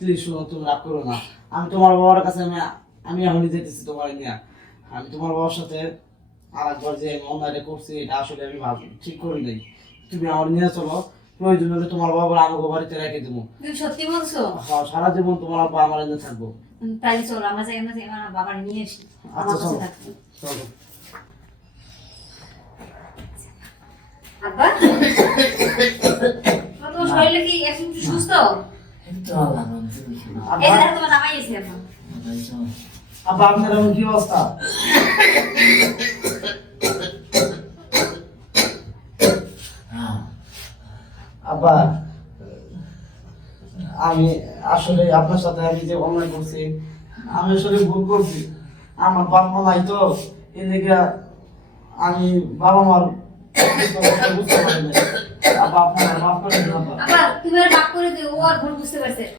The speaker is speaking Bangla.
প্লিজ শোনো, তুমি রাগ করো না। আমি তোমার বাবার কাছে আমি এখনই যেতেছি তোমার নিয়ে। আমি তোমার বাবার সাথে আর একবার যে আমি অন্যায়টা করছি এটা আসলে আমি ঠিক করে নেই। তুমি আমার নিয়ে চলো, প্রয়োজন হলে তোমার বাবার আমাকে বাড়িতে রেখে দেবো। তুমি সত্যি বলছো? হ্যাঁ, সারা জীবন তোমার আব্বা আমার এনে থাকবো। তাহলে চলো আমরা যাই, আমরা যাই, আমার বাবার নিয়ে আসি, আমার আচ্ছা কাছে চলো থাকবে। চলো। আব্বা তোমার শরীরে কি এখন একটু সুস্থ? একটু আলাদা এই যে দেখো, তোমার জামাই এসে এখন। আব্বা আপনার এমন কি অবস্থা? আব্বা আমি আসলে আপনার সাথে আমি যে অন্যায় করছি, আমি আসলে ভুল করছি। আমার বাবা মা নাই তো, এই লেগে আমি বাবা মার বুঝতে পারি না। আব্বা আপনার মাফ করে দিন আব্বা। আব্বা তুমি আর মাফ করে দিও, ও আর ভুল বুঝতে পারছে।